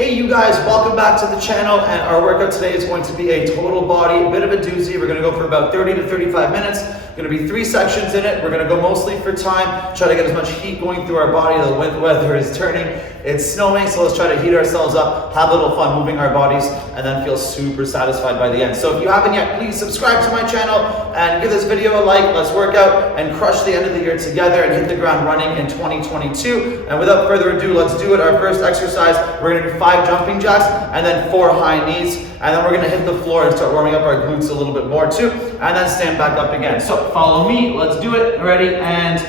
Hey you guys, welcome back to the channel, and our workout today is going to be a total body, a bit of a doozy. We're gonna go for about 30 to 35 minutes. Gonna be 3 sections in it. We're gonna go mostly for time, try to get as much heat going through our body. The weather is turning, it's snowing, so let's try to heat ourselves up, have a little fun moving our bodies, and then feel super satisfied by the end. So if you haven't yet, please subscribe to my channel and give this video a like. Let's work out and crush the end of the year together and hit the ground running in 2022. And without further ado, let's do it. Our first exercise, we're gonna do 5 jumping jacks and then 4 high knees. And then we're gonna hit the floor and start warming up our glutes a little bit more too. And then stand back up again. So follow me, let's do it. Ready, and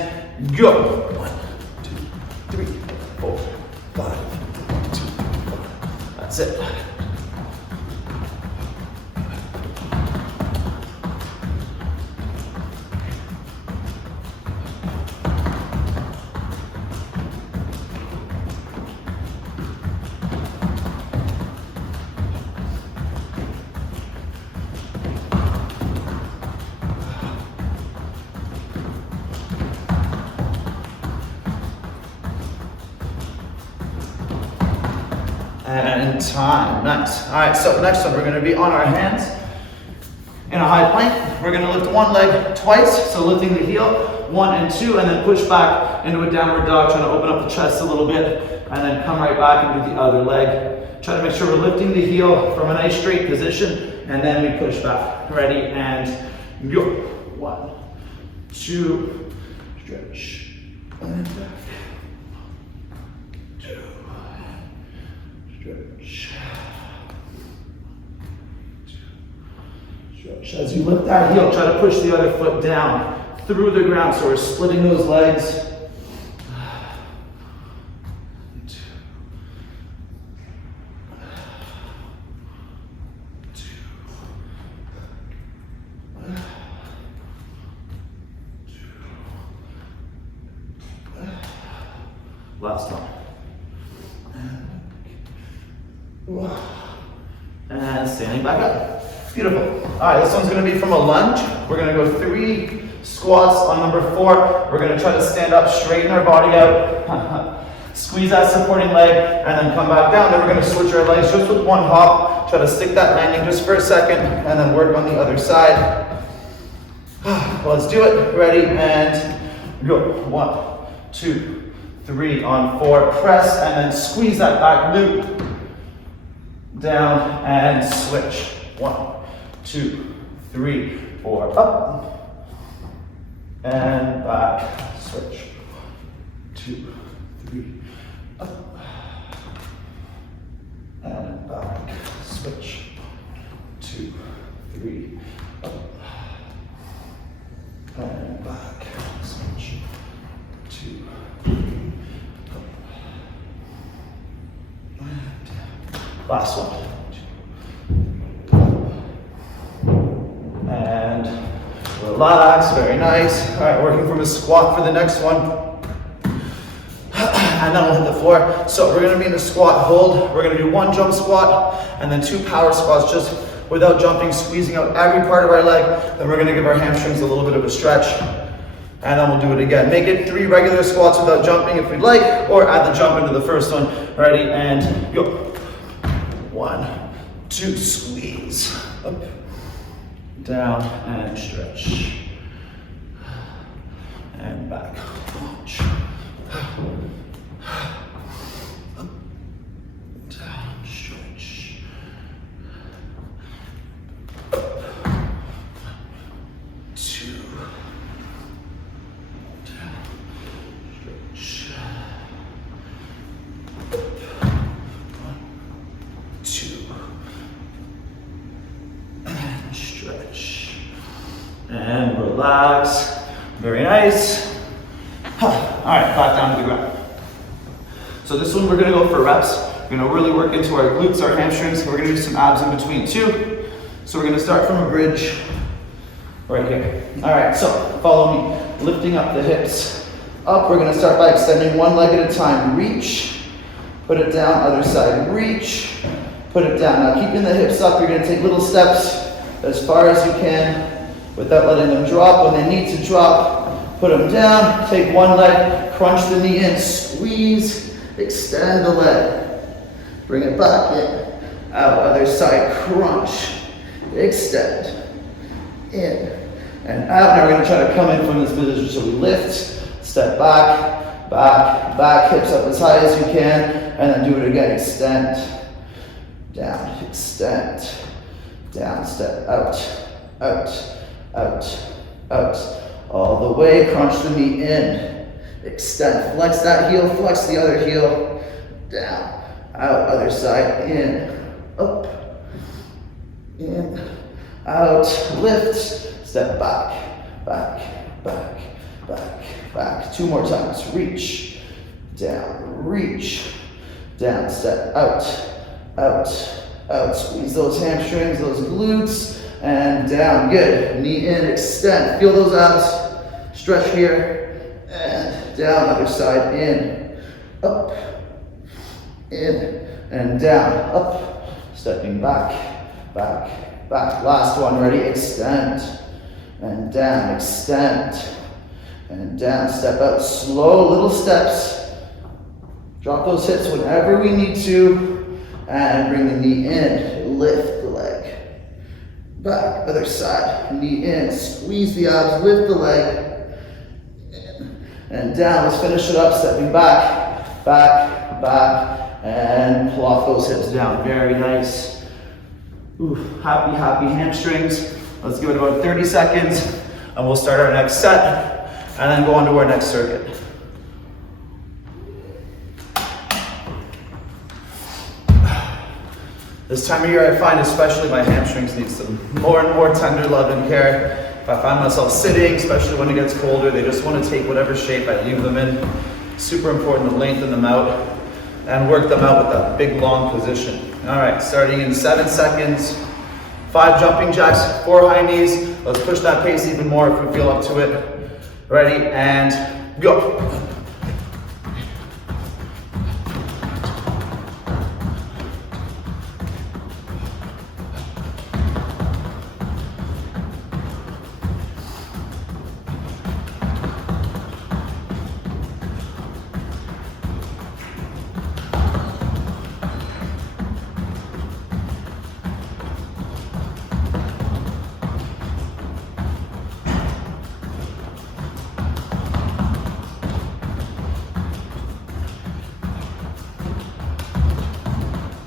go. 1, 2, 3, 4, 5, 2, 1. That's it. And time, nice. All right, so next one, we're gonna be on our hands in a high plank. We're gonna lift one leg twice, so lifting the heel, 1 and 2, and then push back into a downward dog, trying to open up the chest a little bit, and then come right back and do the other leg. Try to make sure we're lifting the heel from a nice straight position, and then we push back. Ready, and go. 1, 2, stretch, and back. 2. Stretch. Stretch. As you lift that heel, try to push the other foot down through the ground, so we're splitting those legs. 2. 2. Last one. And standing back up. Beautiful. All right, this one's going to be from a lunge. We're going to go 3 squats on number 4. We're going to try to stand up, straighten our body out, squeeze that supporting leg, and then come back down. Then we're going to switch our legs just with 1 hop. Try to stick that landing just for a second, and then work on the other side. Let's do it. Ready, and go. 1, 2, 3 on 4. Press, and then squeeze that back loop. Down and switch. 1, 2, 3, 4. Up and back. Switch. 2, 3. Up and back. Switch. 2, 3. Up and back. Switch. 2, 3. Up and down. Last one. And relax, very nice. All right, working from a squat for the next one. And then we'll hit the floor. So we're gonna be in a squat hold. We're gonna do 1 jump squat and then 2 power squats just without jumping, squeezing out every part of our leg. Then we're gonna give our hamstrings a little bit of a stretch. And then we'll do it again. Make it 3 regular squats without jumping if we'd like, or add the jump into the first one. Ready, and go. 1, 2, squeeze. Up, down, and stretch. And back. Up, down, stretch. Up, 2, down, stretch. Up, 1, 2, and stretch, and relax. Very nice. All right, back down to the ground. So this one we're gonna go for reps. We're gonna really work into our glutes, our hamstrings. We're gonna do some abs in between too. So we're gonna start from a bridge right here. All right, so follow me. Lifting up the hips. Up, we're gonna start by extending 1 leg at a time. Reach, put it down, other side, reach, put it down. Now keeping the hips up, you're gonna take little steps as far as you can without letting them drop. When they need to drop, put them down, take 1 leg, crunch the knee in, squeeze, extend the leg. Bring it back in. Out, other side, crunch. Extend. In and out. Now we're going to try to come in from this position. So we lift, step back, back, back, hips up as high as you can, and then do it again. Extend, down, extend, down, step out, out, out, out. All the way, crunch the knee in. Extend, flex that heel, flex the other heel. Down, out, other side, in, up, in, out, lift. Step back, back, back, back, back. 2 more times. Reach, down, step out, out, out. Squeeze those hamstrings, those glutes, and down. Good. Knee in, extend. Feel those abs. Stretch here, and down. Other side, in, up, in, and down, up. Stepping back, back, back. Last one. Ready? Extend. And down, extend, and down, step out, slow little steps. Drop those hips whenever we need to, and bring the knee in, lift the leg. Back, other side, knee in, squeeze the abs, lift the leg, in, and down. Let's finish it up, stepping back, back, back, and plop those hips down. Very nice. Ooh, happy, happy hamstrings. Let's give it about 30 seconds and we'll start our next set and then go on to our next circuit. This time of year I find especially my hamstrings need some more and more tender love and care. If I find myself sitting, especially when it gets colder, they just want to take whatever shape I leave them in. Super important to lengthen them out and work them out with that big long position. All right, starting in 7 seconds. 5 jumping jacks, 4 high knees. Let's push that pace even more if we feel up to it. Ready, and go.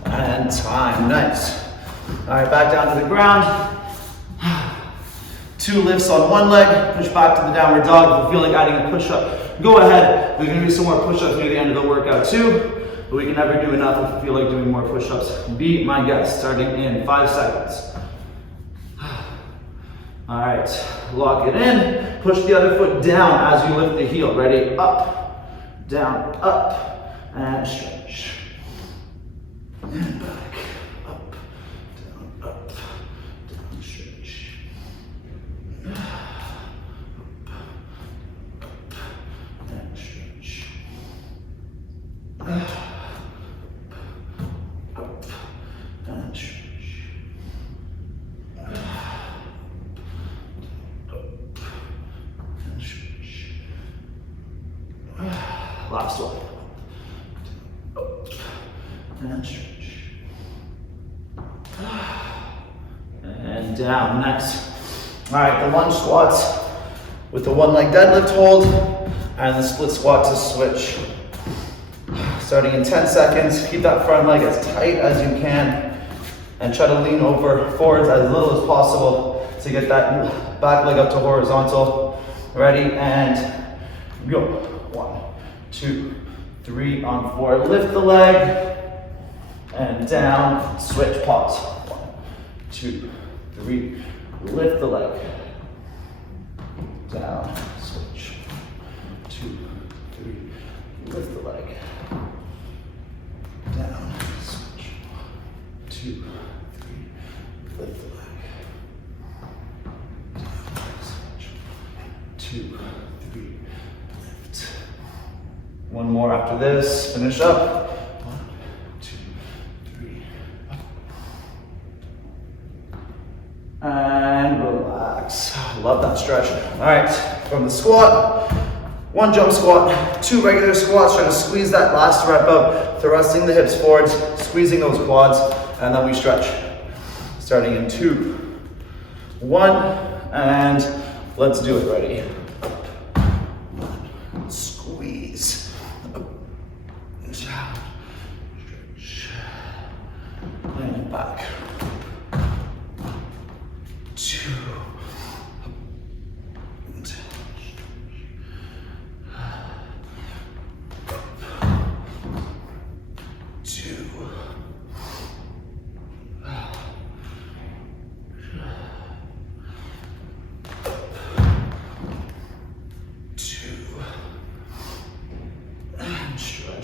And time, nice. All right, back down to the ground. 2 lifts on one leg, push back to the downward dog. If you feel like adding a push-up, go ahead. There's gonna be some more push-ups near the end of the workout too, but we can never do enough if you feel like doing more push-ups. Be my guest, starting in 5 seconds. All right, lock it in. Push the other foot down as you lift the heel. Ready? Up, down, up, and stretch. And back, up, down, stretch. Up, and stretch. Up, and stretch. Up, and stretch. Last one. Up, and stretch. And down. Next. All right, the lunge squats with the 1 leg deadlift hold and the split squat to switch. Starting in 10 seconds, keep that front leg as tight as you can and try to lean over forwards as little as possible to get that back leg up to horizontal. Ready, and go. 1, 2, 3, on 4. Lift the leg and down, switch, pause. 1, 2, 3, lift the leg, down, switch, 2, 3, lift the leg, down, switch, 2, 3, lift the leg, down, switch, 2, 3, lift. One more after this, finish up. 1, 2, 3, up. And relax. Love that stretch. All right, from the squat, 1 jump squat, 2 regular squats, trying to squeeze that last rep out, thrusting the hips forwards, squeezing those quads, and then we stretch. Starting in 2, 1, and let's do it. Ready? Squeeze. Stretch. And back. 2.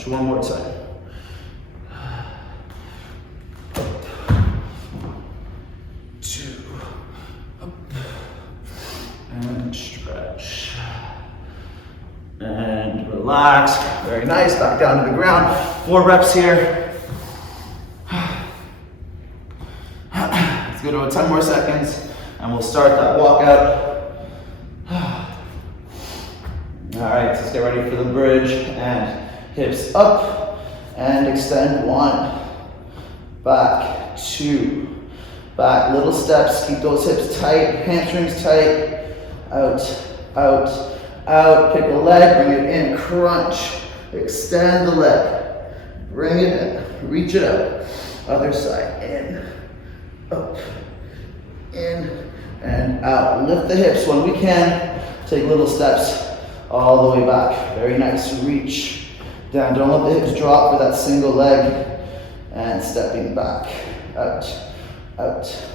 1 more time. Up, 2, up, and stretch. And relax. Very nice. Back down to the ground. 4 reps here. Let's go to 10 more seconds, and we'll start that walk out. All right, let's get ready for the bridge and hips up and extend. 1, back, 2, back, little steps, keep those hips tight, hamstrings tight, out, out, out, pick a leg, bring it in, crunch, extend the leg, bring it in, reach it out, other side, in, up, in, and out. Lift the hips when we can, take little steps all the way back. Very nice, reach down, don't let the hips drop for that single leg, and stepping back, out, out,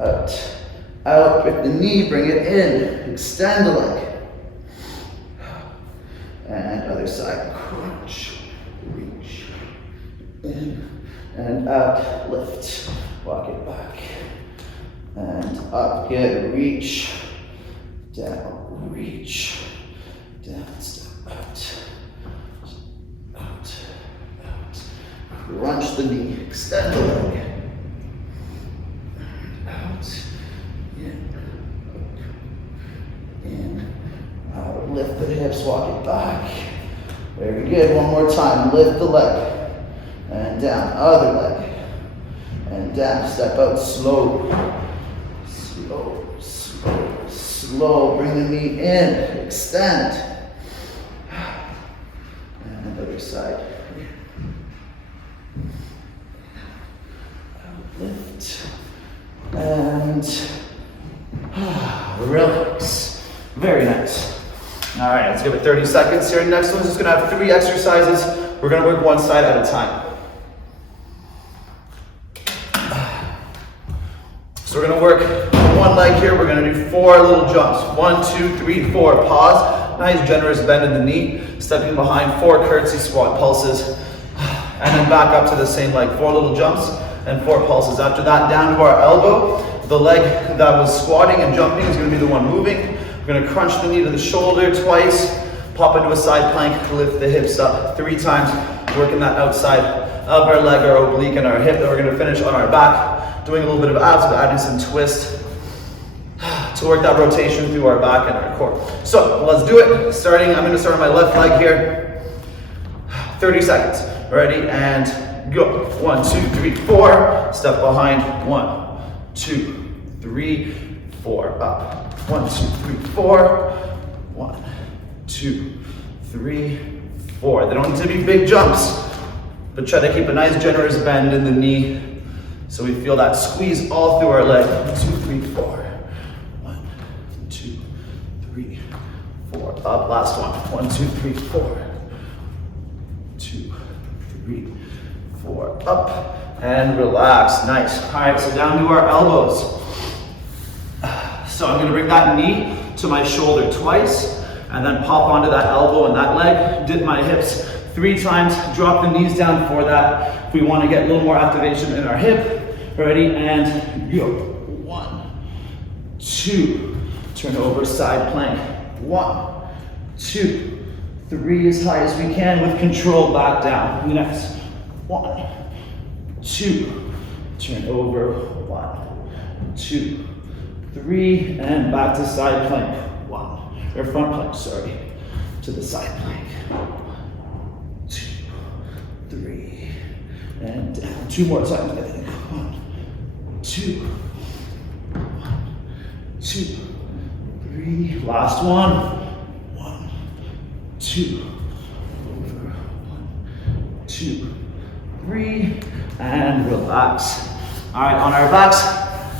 out, out, pick the knee, bring it in, extend the leg, and other side, crunch, reach, in, and out, lift, walk it back, and up, good, reach, down, reach, down, step out, out, out, crunch the knee, extend the leg, out, in, out, lift the hips, walk it back, very good, 1 more time, lift the leg, and down, other leg, and down, step out, slow, slow, slow, slow, bring the knee in, extend, and other side, lift, and relax, very nice. All right, let's give it 30 seconds here. Next one's just gonna have 3 exercises. We're gonna work one side at a time. So we're gonna work one leg here. We're gonna do 4 little jumps. 1, 2, 3, 4. Pause. Nice generous bend in the knee. Stepping behind, 4 curtsy squat pulses. And then back up to the same leg. 4 little jumps and 4 pulses. After that, down to our elbow. The leg that was squatting and jumping is gonna be the one moving. We're gonna crunch the knee to the shoulder twice. Pop into a side plank, lift the hips up 3 times. Working that outside of our leg, our oblique, and our hip. Then we're gonna finish on our back. Doing a little bit of abs, but adding some twist to work that rotation through our back and our core. So let's do it. I'm gonna start on my left leg here. 30 seconds. Ready, and go. 1, 2, 3, 4. Step behind. 1, 2, 3, 4. Up. 1, 2, 3, 4. 1, 2, 3, 4. They don't need to be big jumps, but try to keep a nice generous bend in the knee. So we feel that squeeze all through our leg. 1, 2, 3, 4. 1, 2, 3, 4. Up, last one. 1, 2, 3, 4. 2, 3, 4. Up, and relax. Nice. All right, so down to our elbows. So I'm gonna bring that knee to my shoulder twice, and then pop onto that elbow and that leg. Dip my hips 3 times, drop the knees down for that. If we wanna get a little more activation in our hip. Ready, and go. 1, 2, turn over side plank. 1, 2, 3, as high as we can with control, back down. Next, 1, 2, turn over, 1, 2, 3, and back to side plank. 1, or front plank, sorry. To to the side plank. 1, 2, 3, and down. 2 more times, I think. 1, 2, 1, 2, 3. Last one. 1, 2, over. 1, 2, 3, and relax. All right, on our backs,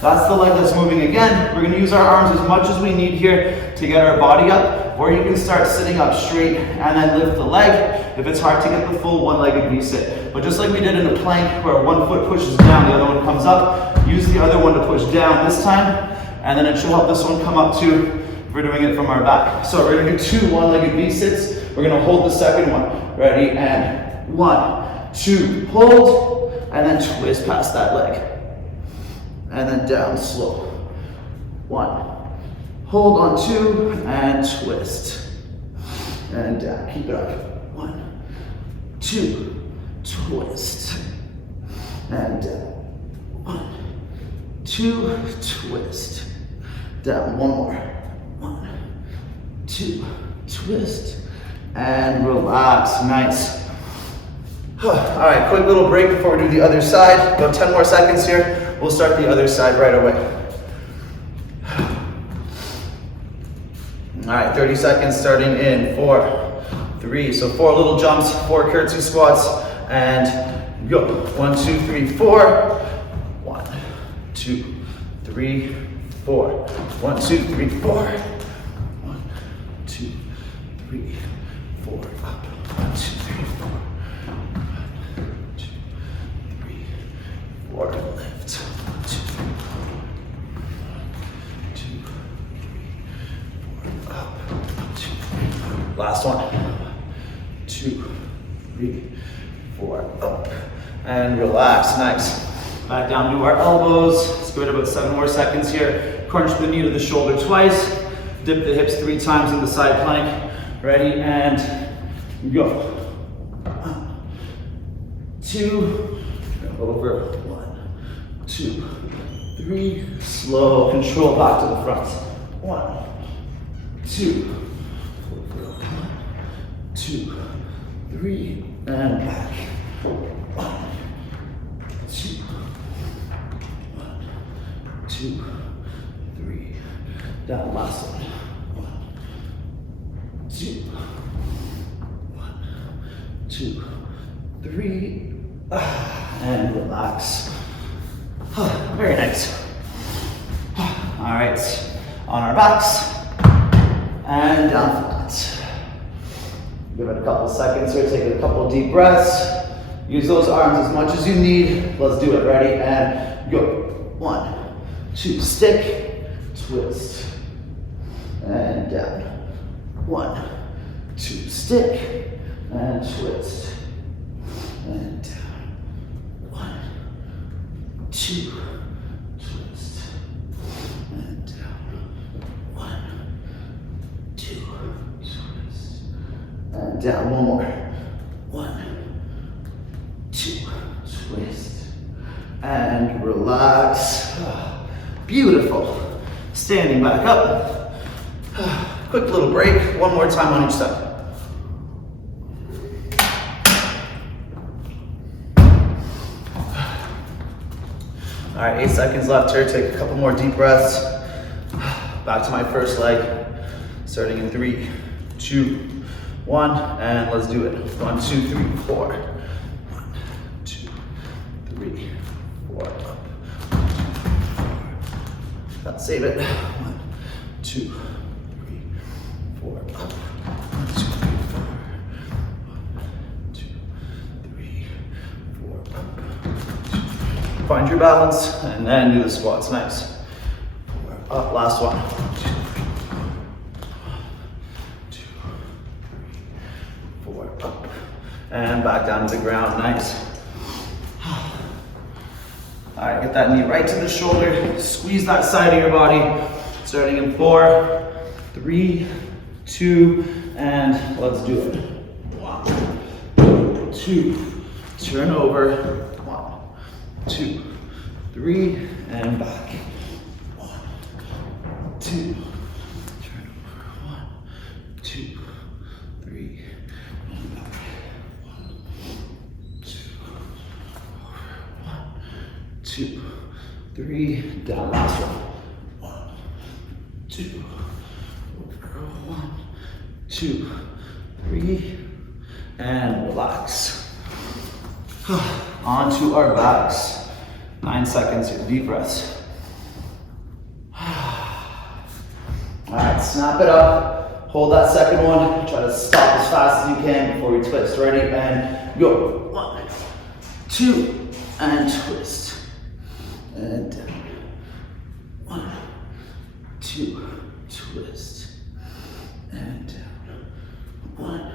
that's the leg that's moving again. We're gonna use our arms as much as we need here to get our body up, or you can start sitting up straight and then lift the leg. If it's hard to get the full one-legged V-sit. But just like we did in a plank where one foot pushes down, the other one comes up, use the other one to push down this time, and then it should help this one come up too if we're doing it from our back. So we're gonna do 2 one-legged V-sits. We're gonna hold the second one. Ready, and 1, 2, hold, and then twist past that leg. And then down slow. 1, hold on 2, and twist. And down, keep it up. 1, 2, twist. And down. 1, 2, twist. Down, one more. 1, 2, twist. And relax, nice. All right, quick little break before we do the other side. About 10 more seconds here. We'll start the other side right away. All right, 30 seconds starting in 4, 3. So 4 little jumps, 4 curtsy squats, and go. 1, 2, 3, 4. 1, 2, 3, 4. 1, 2, 3, 4. 1, 2, 3, 4. Up. 1, 2, 3, 4. 1, 2, 3, 4. Lift. 1, 2, 3, 2, 3, 4. Up. 1, 2, 3. Last one. 1, 2, 3, 4. Up. And relax. Nice. Back down to our elbows. Let's give it about 7 more seconds here. Crunch the knee to the shoulder twice. Dip the hips 3 times in the side plank. Ready, and go. 2, over. 1, 2, 3. Slow, control back to the front. 1, 2, over. 1, 2, 3, and back. 1, 2, 1, 2, 3. Down, last one. 1, 2, 1, 2, 3, and relax. Very nice. All right, on our backs and down flat. Give it a couple seconds here, take a couple deep breaths. Use those arms as much as you need. Let's do it, ready, and go. 1, 2, stick, twist, and down. 1, 2, stick, and twist, and down. 1, 2, twist, and down. 1, 2, twist, and down. One more. 1, 2, twist, and relax. Beautiful. Standing back up. Quick little break. One more time on each side. All right, 8 seconds left here. Take a couple more deep breaths. Back to my first leg. Starting in 3, 2, 1, and let's do it. 1, 2, 3, 4. 1, 2, 3, 4. Up. 1, 2, 3, 4. Let's save it. 1, 2, 3, 4. Up. 1, 2, 3, 4. 1, 2, 3, 4. Up. Find your balance and then do the squats. Nice. 4. Up. Last one. 1, 2, 3, 2, 3, 4. Up. And back down to the ground. Nice. All right, get that knee right to the shoulder. Squeeze that side of your body. Starting in 4, 3, 2, and let's do it. 1, 2, turn over. 1, 2, 3, and back. 1, 2, turn over. 1, 2, 2, 3, down, last one. 1, 2, over, 1, 2, 3, and relax. Onto our backs. 9 seconds here, deep breaths. All right, snap it up. Hold that second one. Try to stop as fast as you can before we twist. Ready? And go. 1, 2, and twist. And down. 1, 2, twist. And down. 1,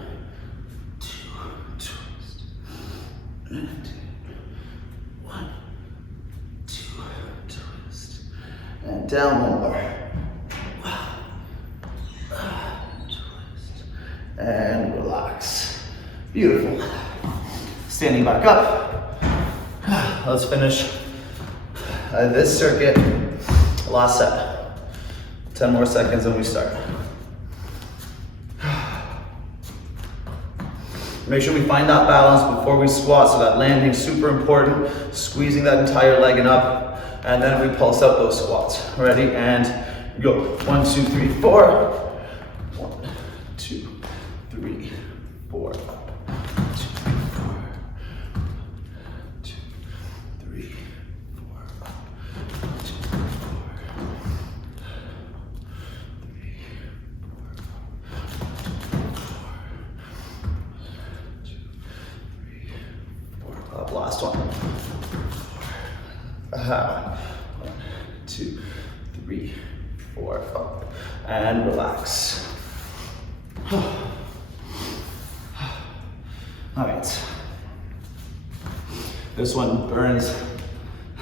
2, twist. And down. 1, 2, twist. And down, one more. And relax. Beautiful. Standing back up. Let's finish this circuit. Last set. 10 more seconds and we start. Make sure we find that balance before we squat, so that landing is super important. Squeezing that entire leg and up, and then we pulse out those squats. Ready? And go. 1, 2, 3, 4. 1, 2, 3, 4. Up. 2, 4. 2, 3, 4. Up. 2, 4. 3, 4. 2, 4. Up. Last one. 1, 2, 3, 4. Up. And relax. All right. This one burns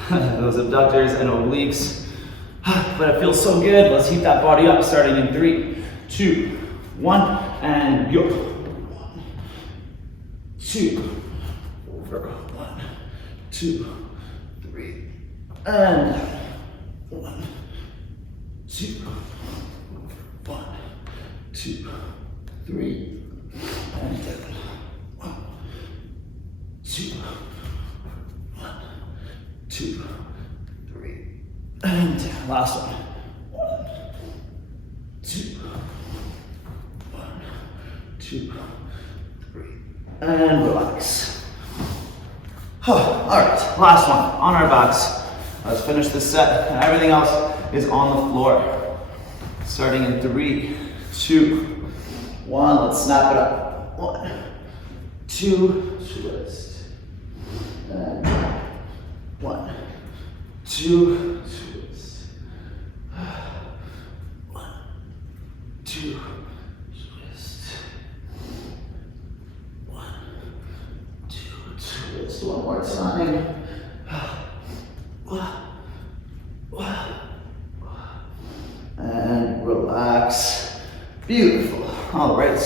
those abductors and obliques, but it feels so good. Let's heat that body up, starting in 3, 2, 1, and go. 1, 2, over, 1, 2, 3, and 1, 2, over, 1, 2, 3, and down. 1, 2, 1, 2, 3, and down. Last one. 1, 2, 1, 2, 3, and relax. All right, last one. On our backs. Let's finish this set, and everything else is on the floor. Starting in 3, 2, 1. Let's snap it up. 1, 2, twist. And 1, 2, twist. 1, 2, twist. 1, 2, twist. One more time. And relax. Beautiful. All right.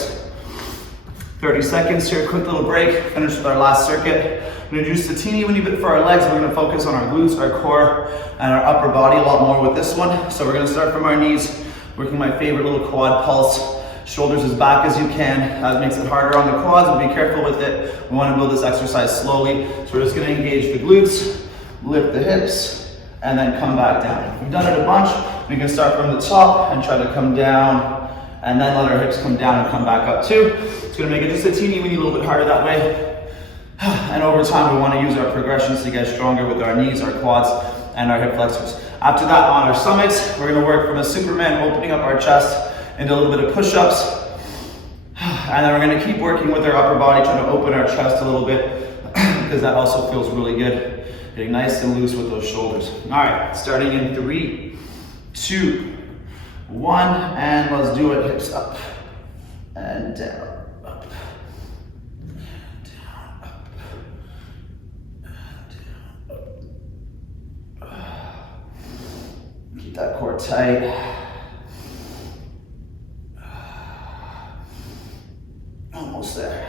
30 seconds here, quick little break. Finish with our last circuit. We're gonna do just a teeny weeny bit for our legs. We're gonna focus on our glutes, our core, and our upper body a lot more with this one. So we're gonna start from our knees, working my favorite little quad pulse. Shoulders as back as you can. That makes it harder on the quads, but be careful with it. We wanna build this exercise slowly. So we're just gonna engage the glutes, lift the hips, and then come back down. If we've done it a bunch, we can start from the top and try to come down, and then let our hips come down and come back up too. It's gonna make it just a teeny weeny little bit harder that way. And over time, we wanna use our progressions to get stronger with our knees, our quads, and our hip flexors. After that, on our stomachs, we're gonna work from a Superman, opening up our chest into a little bit of push-ups. And then we're gonna keep working with our upper body, trying to open our chest a little bit, because that also feels really good. Getting nice and loose with those shoulders. All right, starting in 3, 2, 1, and let's do it. Hips up and down, up, down, up, down, up. Keep that core tight. Almost there.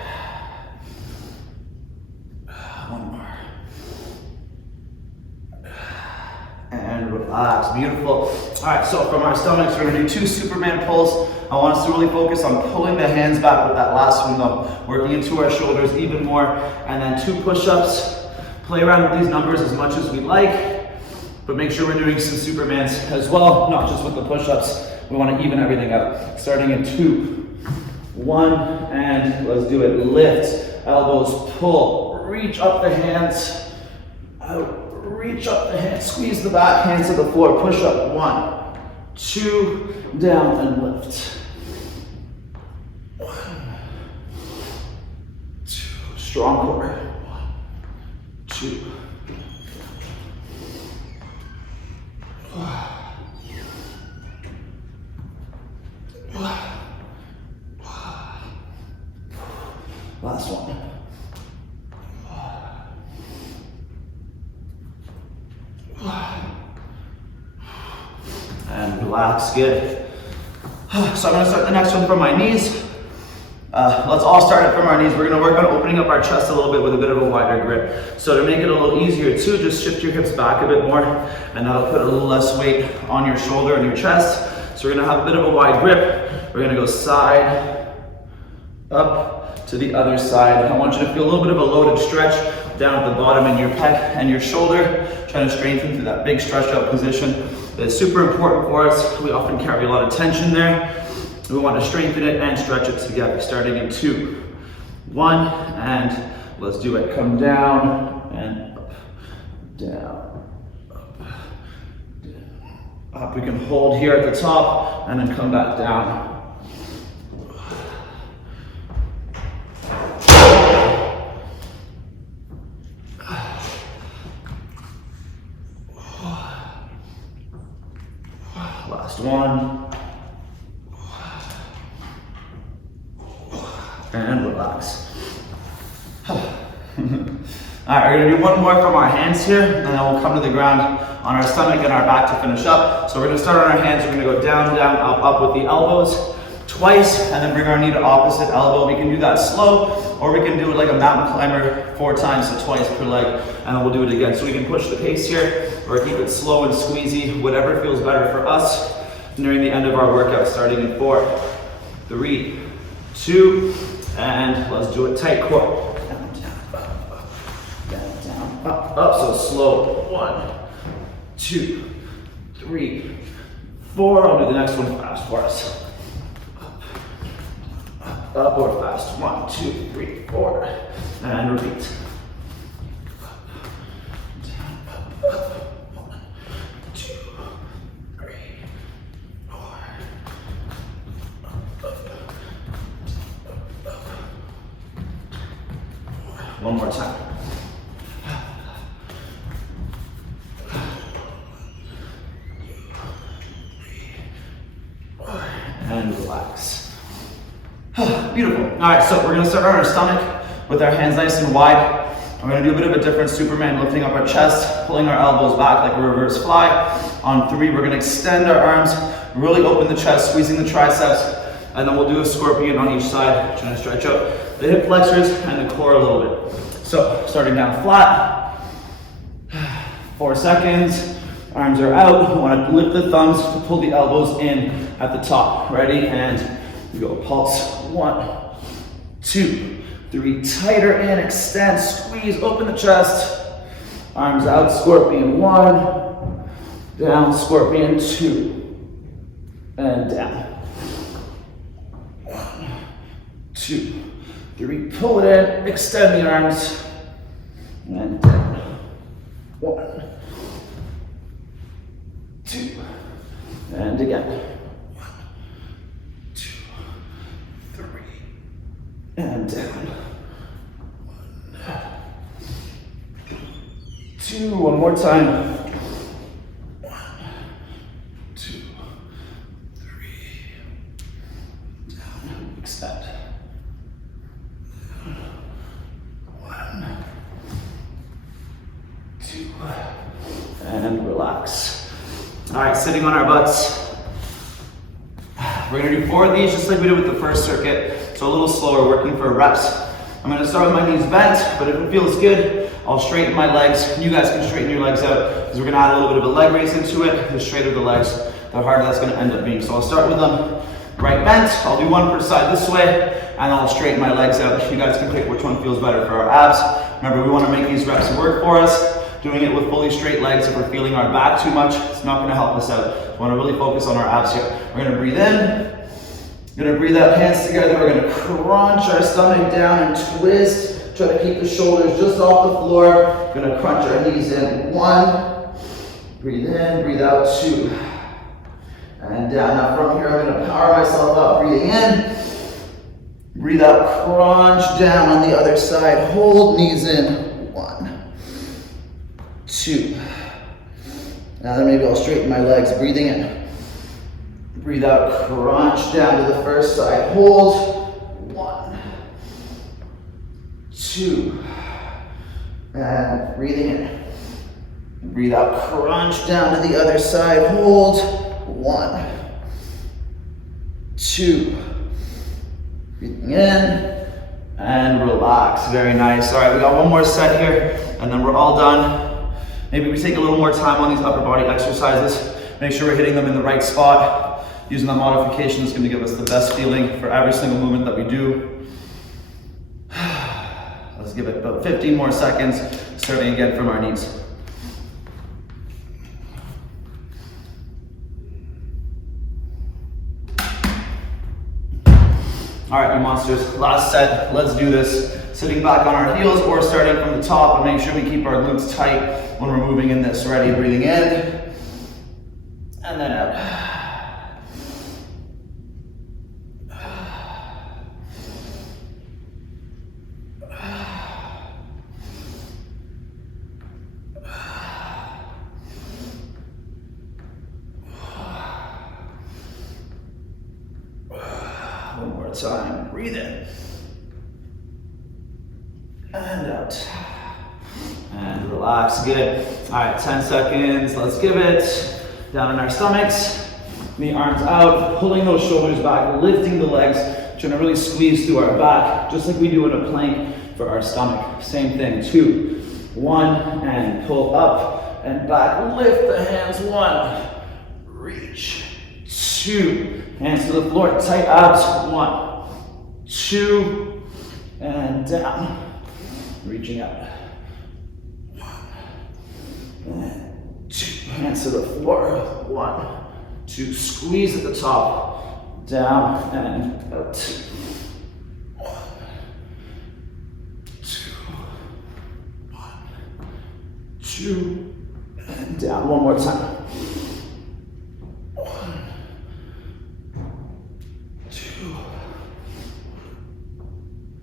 One more. And relax, beautiful. All right, so from our stomachs, we're gonna do 2 Superman pulls. I want us to really focus on pulling the hands back with that last one though, working into our shoulders even more, and then 2 push-ups, Play around with these numbers as much as we like, but make sure we're doing some Supermans as well, not just with the push-ups. We want to even everything out. Starting in 2, 1, and let's do it. Lift, elbows, pull, reach up the hands, out, reach up the hands, squeeze the back, hands to the floor, push up, 1, 2, down and lift. 1, 2, strong core, 1, 2. Last one. And relax, good. So I'm gonna start the next one from my knees. Let's all start it from our knees. We're gonna work on opening up our chest a little bit with a bit of a wider grip. So to make it a little easier too, just shift your hips back a bit more, and that'll put a little less weight on your shoulder and your chest. So we're gonna have a bit of a wide grip. We're gonna go side, up, to the other side. I want you to feel a little bit of a loaded stretch down at the bottom in your pec and your shoulder, trying to strengthen through that big stretch out position. It's super important for us. We often carry a lot of tension there. We want to strengthen it and stretch it together. Starting in 2, 1, and let's do it. Come down and up, down, up, down, up. We can hold here at the top and then come back down. Last one. And relax. All right, we're gonna do one more from our hands here, and then we'll come to the ground on our stomach and our back to finish up. So we're gonna start on our hands. We're gonna go down, down, up, up with the elbows twice, and then bring our knee to opposite elbow. We can do that slow, or we can do it like a mountain climber 4 times, so twice per leg, and then we'll do it again. So we can push the pace here, or keep it slow and squeezy, whatever feels better for us nearing the end of our workout, starting in 4, 3, 2, and let's do it tight core. Down, down, up, down, down, up, so slow. 1, 2, 3, 4. I'll do the next one fast for us. Up or fast. 1, 2, 3, 4. And repeat. Up, down, up. 1, 2, 3, 4. Up. One more time. And relax. Beautiful. All right, so we're gonna start on our stomach with our hands nice and wide. We're gonna do a bit of a different Superman, lifting up our chest, pulling our elbows back like a reverse fly. On 3, we're gonna extend our arms, really open the chest, squeezing the triceps, and then we'll do a scorpion on each side, trying to stretch out the hip flexors and the core a little bit. So starting down flat, 4 seconds, arms are out. We wanna lift the thumbs, pull the elbows in at the top. Ready? And we go pulse. 1, 2, 3, tighter in, extend, squeeze, open the chest. Arms out, scorpion 1, down, scorpion 2, and down. 1, 2, 3, pull it in, extend the arms, and down. 1, 2, and again. And down. 1, 2, one more time. 1, 2, 3, down, extend. 1, 2, and relax. All right, sitting on our butts. We're gonna do 4 of these just like we did with the first circuit. So a little slower, working for reps. I'm gonna start with my knees bent, but if it feels good, I'll straighten my legs. You guys can straighten your legs out, because we're gonna add a little bit of a leg raise into it. The straighter the legs, the harder that's gonna end up being. So I'll start with them right bent. I'll do one per side this way, and I'll straighten my legs out. You guys can pick which one feels better for our abs. Remember, we want to make these reps work for us. Doing it with fully straight legs, if we're feeling our back too much, it's not going to help us out. We want to really focus on our abs here. We're going to breathe in. We're going to breathe out, hands together. We're going to crunch our stomach down and twist. Try to keep the shoulders just off the floor. We're going to crunch our knees in. 1. Breathe in, breathe out. 2. And down. Now from here, I'm going to power myself up. Breathing in. Breathe out, crunch down on the other side. Hold, knees in. 1. 2. Now then maybe I'll straighten my legs. Breathing in. Breathe out, crunch down to the first side. Hold. 1. 2. And breathing in. Breathe out, crunch down to the other side. Hold. 1. 2. Breathing in. And relax. Very nice. All right, we got one more set here, and then we're all done. Maybe we take a little more time on these upper body exercises. Make sure we're hitting them in the right spot. Using the modification is going to give us the best feeling for every single movement that we do. Let's give it about 15 more seconds, starting again from our knees. All right, you monsters, last set. Let's do this. Sitting back on our heels or starting from the top, and make sure we keep our glutes tight when we're moving in this. Ready? Breathing in and then out. One more time. Breathe in and out. And relax, good. All right, 10 seconds, let's give it. Down on our stomachs, knee arms out, pulling those shoulders back, lifting the legs, trying to really squeeze through our back, just like we do in a plank for our stomach. Same thing, 2, 1, and pull up and back, lift the hands, 1, reach, 2, hands to the floor, tight abs, 1, 2, and down, reaching out. 1, 2, hands to the floor. 1, 2, squeeze at the top, down and out. 1, 2, 1, 2, and down. One more time. 1, 2,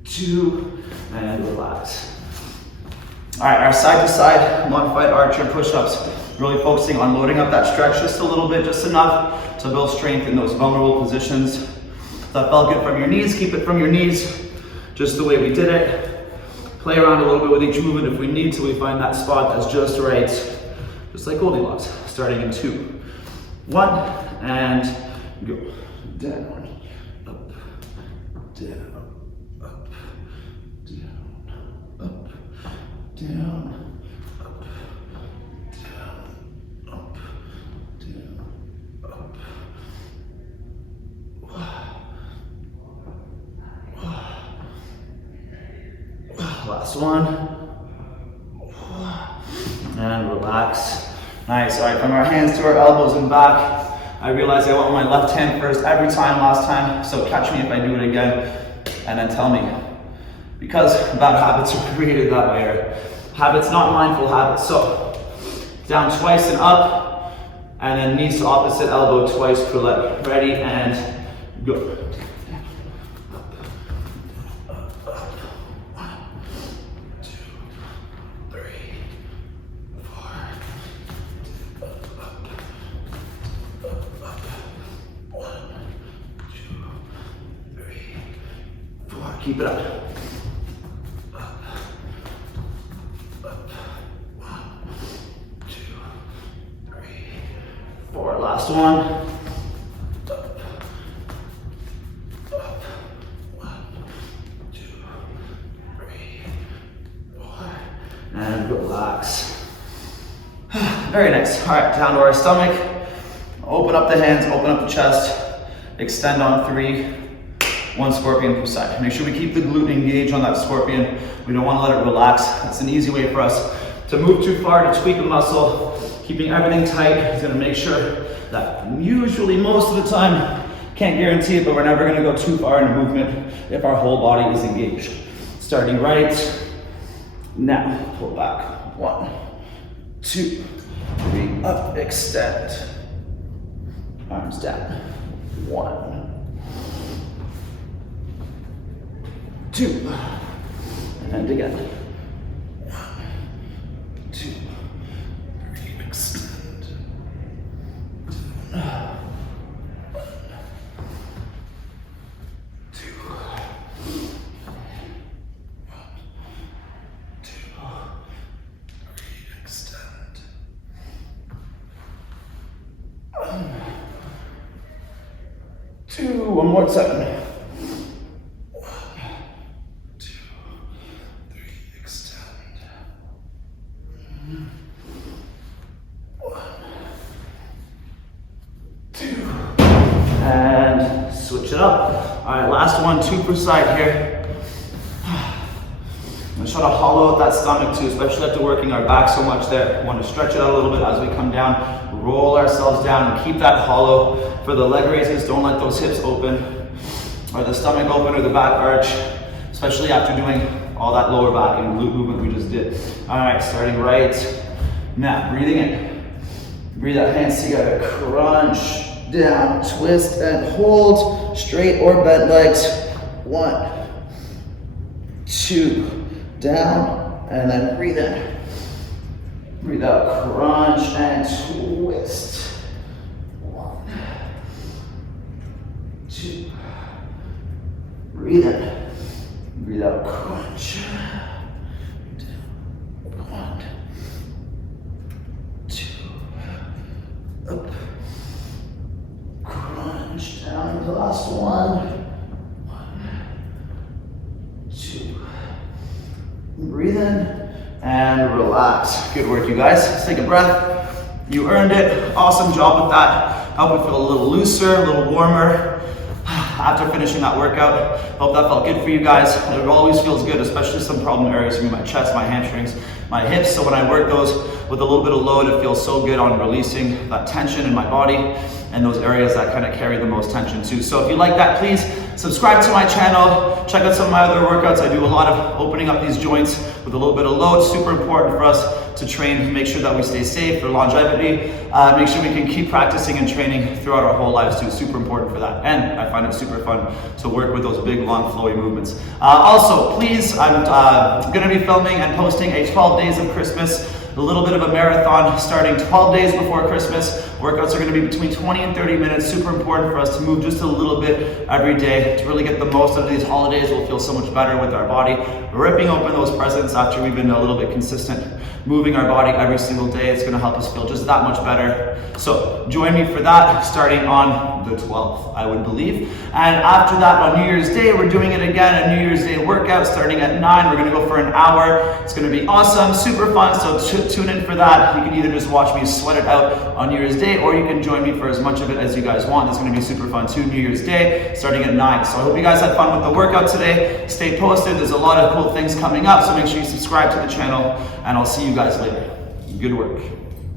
2, and relax. All right, our side to side modified archer push-ups, really focusing on loading up that stretch just a little bit, just enough to build strength in those vulnerable positions. If that felt good from your knees, keep it from your knees, just the way we did it. Play around a little bit with each movement if we need to. We find that spot that's just right, just like Goldilocks. Starting in 2, 1, and go. Down, up, down, up, down, up. Down, up, down, up, down, up. Last one. And relax. Nice. All right, from our hands to our elbows and back. I realize I went with my left hand first every time last time, so catch me if I do it again, and then tell me. Because bad habits are created that way, or habits, not mindful habits. So down twice and up, and then knees to opposite elbow twice per leg. Ready, and go. Keep it up. Up, up. 1, 2, 3, 4. Last one. Up, up. 1, 2, 3, 4. And relax. Very nice. All right, down to our stomach. Open up the hands, open up the chest. extend on 3, 1 scorpion per side. Make sure we keep the glute engaged on that scorpion. We don't want to let it relax. That's an easy way for us to move too far, to tweak a muscle. Keeping everything tight is going to make sure that usually, most of the time, can't guarantee it, but we're never going to go too far into movement if our whole body is engaged. Starting right now, pull back. 1, 2, 3, up, extend. Arms down. 1, 2, and again. 1, 2, 3, extend. 1, 2, 3, extend. 1, 2, one more time. 1, 2, 3, extend. 1, 2, and switch it up. All right, last one, 2 per side here. I'm gonna try to hollow out that stomach too, especially after working our back so much there. We want to stretch it out a little bit as we come down, roll ourselves down, and keep that hollow. For the leg raises, don't let those hips open, or the stomach open, or the back arch, especially after doing all that lower back and glute movement we just did. All right, starting right now, breathing in. Breathe out, hands together, crunch down, twist and hold, straight or bent legs. 1, 2, down, and then breathe in. Breathe out, crunch and twist. 1, 2, breathe in. Breathe out, crunch. Down. 1, 2, up. Crunch down, the last one. 1, 2. Breathe in and relax. Good work, you guys. Let's take a breath. You earned it. Awesome job with that. I hope it feel a little looser, a little warmer after finishing that workout. Hope that felt good for you guys. It always feels good, especially some problem areas for me, my chest, my hamstrings, my hips. So when I work those with a little bit of load, it feels so good on releasing that tension in my body and those areas that kind of carry the most tension too. So if you like that, please subscribe to my channel. Check out some of my other workouts. I do a lot of opening up these joints with a little bit of load. Super important for us to train, make sure that we stay safe for longevity, make sure we can keep practicing and training throughout our whole lives too. Super important for that. And I find it super fun to work with those big, long, flowy movements. Also, please, I'm gonna be filming and posting a 12 days of Christmas, a little bit of a marathon starting 12 days before Christmas. Workouts are gonna be between 20 and 30 minutes. Super important for us to move just a little bit every day to really get the most out of these holidays. We'll feel so much better with our body, ripping open those presents after we've been a little bit consistent, moving our body every single day. It's gonna help us feel just that much better. So join me for that starting on the 12th, I would believe. And after that, on New Year's Day, we're doing it again, a New Year's Day workout starting at 9. We're gonna go for an hour. It's gonna be awesome, super fun, so tune in for that. You can either just watch me sweat it out on New Year's Day, or you can join me for as much of it as you guys want. It's gonna be super fun too, New Year's Day, starting at 9. So I hope you guys had fun with the workout today. Stay posted, there's a lot of cool things coming up, so make sure you subscribe to the channel, and I'll see you guys later. Good work.